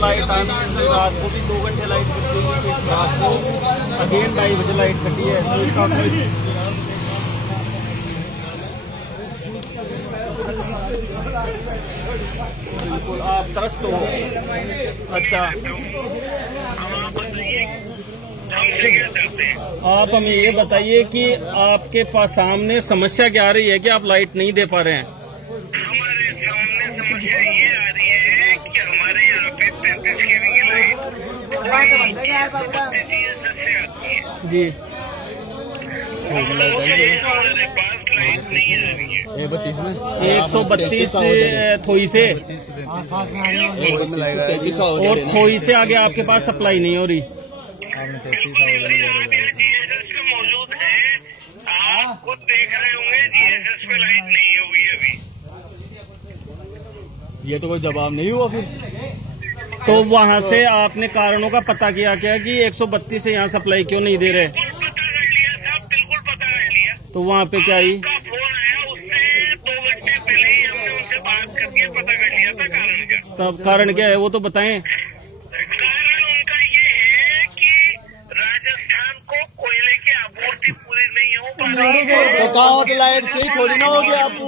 Light आनी, रात को भी 2 घंटे लाइट कटी हुई, रात को अगेन 2:30 बजे लाइट कटी है। तो इसका बिल्कुल आप त्रस्त हो। अच्छा, आप हमें ये बताइए कि आपके पास सामने समस्या क्या आ रही है कि आप लाइट नहीं दे पा रहे हैं? हमारे सामने समस्या ये आ रही है कि हमारे यहाँ पे 33 kV की लाइट जी, हमारे पास लाइट नहीं आ रही है। 132 थोई से और थोई से आगे आपके पास सप्लाई नहीं हो रही। GSS पे मौजूद है, आप खुद देख रहे होंगे GSS पे लाइट नहीं होगी अभी। ये तो कोई जवाब नहीं हुआ फिर। तो वहाँ से आपने कारणों का पता किया क्या कि 132 से यहाँ सप्लाई क्यों नहीं दे रहे? पता कर लिया साहब, बिल्कुल पता कर लिया। तो वहाँ पे क्या आई? का फोन आया, उससे 2 घंटे पहले ही हमने उनसे बात करके पता कर लिया था कारण का। कारण क्या है वो तो बताएं। कारण उनका ये है कि राजस्थान को कोयले की आपूर्ति पूरी नहीं हो पा रही है। तो गाँव की लाइट से ही थोड़ी ना होगी आपको।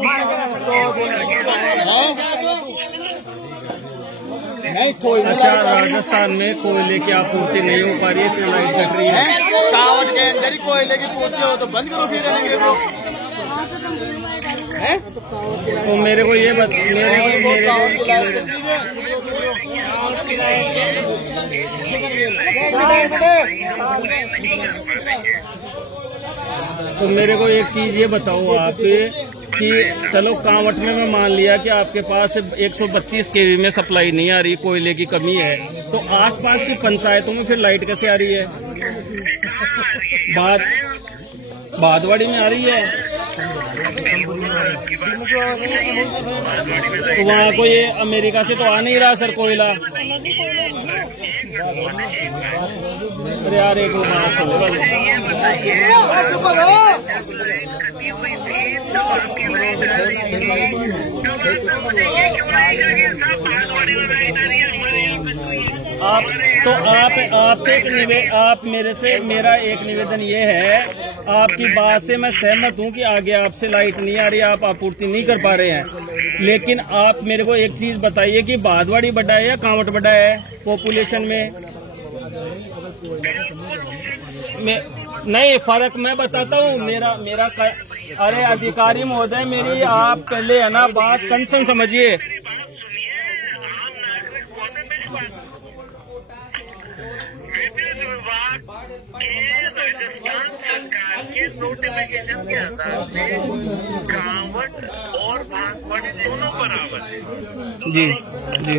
नहीं कोई अच्छा, राजस्थान में कोयले की आपूर्ति नहीं हो पा रही है इसलिए लाइट कट रही है। कावट के अंदर ही कोयले की पूर्ति हो तो बंद करो फिर रहेंगे वो। तो मेरे को ये तो मेरे को एक चीज ये बताओ आप कि चलो कांवट में मैं मान लिया कि आपके पास 132 kV में सप्लाई नहीं आ रही, कोयले की कमी है, तो आसपास की पंचायतों में फिर लाइट कैसे आ रही है? बादवाड़ी में आ रही है। तो वहाँ को ये अमेरिका से तो आ नहीं रहा सर कोयला। अरे यार एक मेरा एक निवेदन ये है, आपकी बात से मैं सहमत हूँ कि आगे आपसे लाइट नहीं आ रही, आप आपूर्ति नहीं कर पा रहे हैं, लेकिन आप मेरे को एक चीज बताइए कि बादवाड़ी बड़ा है या कांवट बड़ा है पॉपुलेशन में? नहीं, फर्क मैं बताता हूँ। मेरा अरे अधिकारी महोदय, मेरी आप पहले है ना बात कंसर्न समझिए। नोटिफिकेशन के आधार से कांवट और बागवाड़ी दोनों बराबर है। जी जी,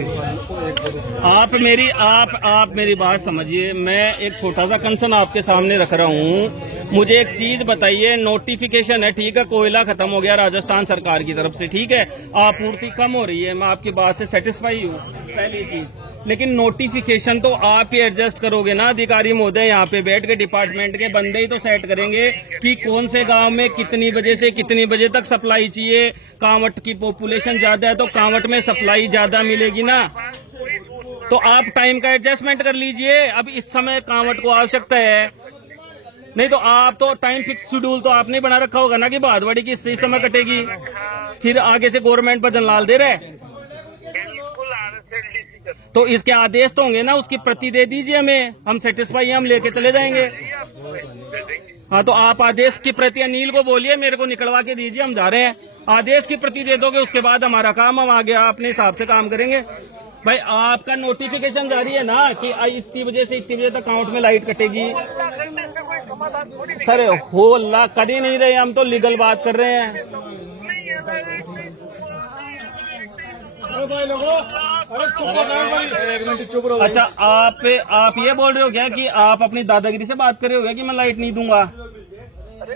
आप मेरी बात समझिए। मैं एक छोटा सा कंसर्न आपके सामने रख रहा हूँ। मुझे एक चीज बताइए, नोटिफिकेशन है, ठीक है, कोयला खत्म हो गया राजस्थान सरकार की तरफ से, ठीक है, आपूर्ति कम हो रही है, मैं आपकी बात से सेटिस्फाई हूँ, पहली चीज। लेकिन नोटिफिकेशन तो आप ही एडजस्ट करोगे ना, अधिकारी महोदय यहाँ पे बैठ के डिपार्टमेंट के बंदे ही तो सेट करेंगे कि कौन से गांव में कितनी बजे से कितनी बजे तक सप्लाई चाहिए। कांवट की पॉपुलेशन ज्यादा है तो कांवट में सप्लाई ज्यादा मिलेगी ना, तो आप टाइम का एडजस्टमेंट कर लीजिए। अब इस समय कांवट को आवश्यकता है, नहीं तो आप तो टाइम फिक्स शेड्यूल तो आपने बना रखा होगा ना कि बादवाड़ी की इस समय कटेगी, फिर आगे से गवर्नमेंट बदन लाल दे रहे। तो इसके आदेश तो होंगे ना, उसकी प्रति दे दीजिए हमें, हम सेटिस्फाई हैं, हम लेके चले जाएंगे। हाँ, तो आप आदेश की प्रति अनिल को बोलिए मेरे को निकलवा के दीजिए, हम जा रहे हैं। आदेश की प्रति दे दोगे, उसके बाद हमारा काम, हम आगे अपने हिसाब से काम करेंगे। भाई आपका नोटिफिकेशन जारी है ना कि इतनी बजे से इतनी बजे तक काउंट में लाइट कटेगी। सर हो अल्लाह कर ही नहीं रहे, हम तो लीगल बात कर रहे हैं। अच्छा, आप ये बोल रहे हो क्या कि आप अपनी दादागिरी से बात कर रहे हो क्या कि मैं लाइट नहीं दूंगा? अरे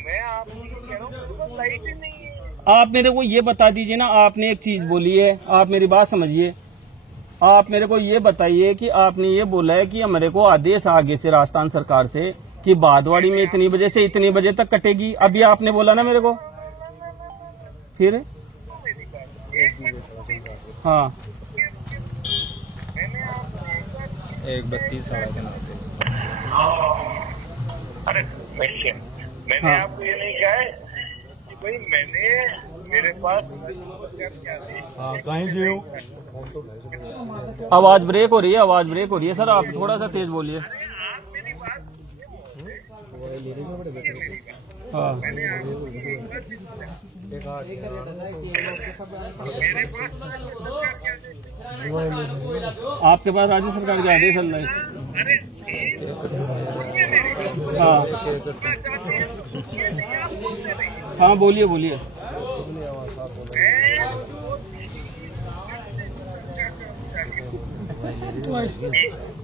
मैं आपको कह रहा हूँ लाइट ही नहीं है। आप मेरे को ये बता दीजिए ना, आपने एक चीज बोली है, आप मेरी बात समझिए। आप मेरे को ये बताइए कि आपने ये बोला है कि हमारे को आदेश आगे से राजस्थान सरकार से कि बादवाड़ी में इतनी बजे से इतनी बजे तक कटेगी, अभी आपने बोला ना मेरे को। फिर हाँ, मैंने 132 साल के नाते। अरे वैसे मैंने हाँ। आपको ये नहीं कहा है कि भाई मेरे पास कहीं जियो आवाज ब्रेक हो रही है, आवाज ब्रेक हो रही है सर, आप थोड़ा सा तेज बोलिए। आप मेरी बात हाँ मेरे पास आपके पास राज्य सरकार के आदेश चल रहे हैं। अरे हाँ हाँ बोलिए बोलिए।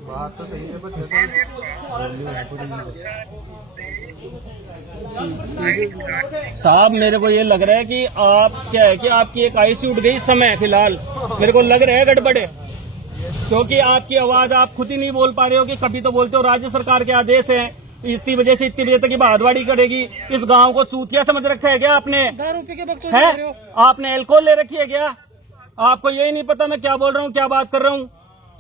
बात तो सही है, साहब मेरे को ये लग रहा है कि आप क्या है कि आपकी एक आई सी उठ गई इस समय फिलहाल, मेरे को लग रहा है गड़बड़ है, क्योंकि आपकी आवाज आप खुद ही नहीं बोल पा रहे हो कि कभी तो बोलते हो राज्य सरकार के आदेश हैं, इतनी बजे से इतनी बजे तक की भादवाड़ी करेगी। इस गांव को चूतिया समझ रखा है क्या आपने? है आपने एल्कोहल ले रखी है क्या? आपको यही नहीं पता मैं क्या बोल रहा हूँ, क्या बात कर रहा हूँ?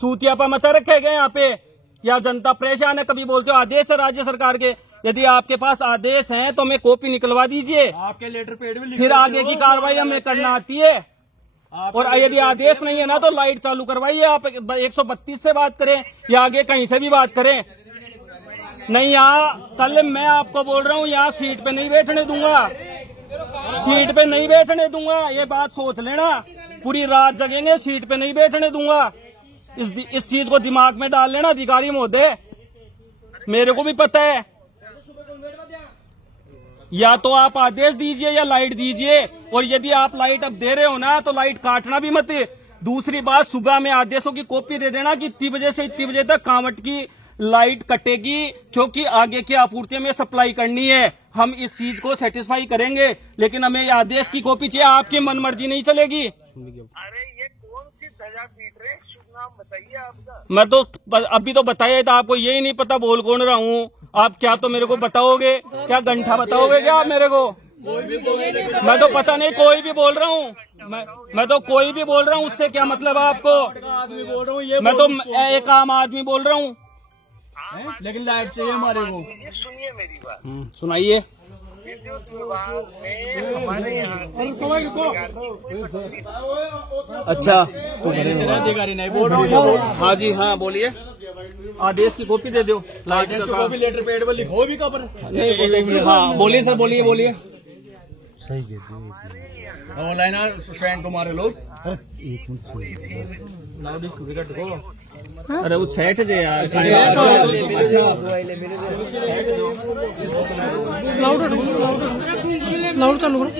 चूतियापा मचा रखा है क्या यहाँ पे? या जनता परेशान है? कभी बोलते हो आदेश है राज्य सरकार के, यदि आपके पास आदेश हैं तो हमें कॉपी निकलवा दीजिए, आपके लेटर पेड में फिर आगे की कार्रवाई हमें करना आती है। और यदि आदेश नहीं है ना तो लाइट चालू करवाइए, आप 132 से बात करें या आगे कहीं से भी बात करें। नहीं यहाँ कल मैं आपको बोल रहा हूँ, यहाँ सीट पे नहीं बैठने दूंगा, सीट पे नहीं बैठने दूंगा, ये बात सोच लेना। पूरी रात जगेंगे, सीट पे नहीं बैठने दूंगा, इस चीज को दिमाग में डाल लेना अधिकारी महोदय, मेरे को भी पता है। या तो आप आदेश दीजिए या लाइट दीजिए, और यदि आप लाइट अब दे रहे हो ना तो लाइट काटना भी मत। दूसरी बात, सुबह में आदेशों की कॉपी दे देना कि इतनी बजे से इतनी बजे तक कांवट की लाइट कटेगी, क्योंकि आगे की आपूर्ति में सप्लाई करनी है। हम इस चीज को सेटिस्फाई करेंगे, लेकिन हमें ये आदेश की कॉपी चाहिए, आपकी मनमर्जी नहीं चलेगी। अरे ये कौन सी ध्वजा पीट रहे, शुभ नाम बताइए आपका। मैं तो अभी तो बताया था आपको, यही नहीं पता बोल कौन रहा हूँ। आप क्या तो मेरे को बताओगे, क्या घंटा बताओगे क्या आप मेरे को? मैं तो पता नहीं, कोई भी बोल रहा हूँ, मैं तो कोई भी बोल रहा हूँ, उससे क्या मतलब है आपको? आदमी बोल रहा हूँ, ये मैं तो एक आम आदमी बोल रहा हूँ। लेकिन लाइट चाहिए हमारे को। ये सुनिए मेरी बात, सुनाइए। विद्युत विभाग में हमारे यहाँ अच्छा तो अधिकारी नहीं बोल रहा हूँ। हाँ जी हाँ बोलिए। आदेश की कॉपी दे दो, लाइट को भी लेटर पेड में लिखो भी कबर। हाँ बोलिए सर, बोलिए बोलिए। ऑनलाइन सेंड तुम्हारे लोग। अरे वो सेठ जे यार, लाउड चालू करो।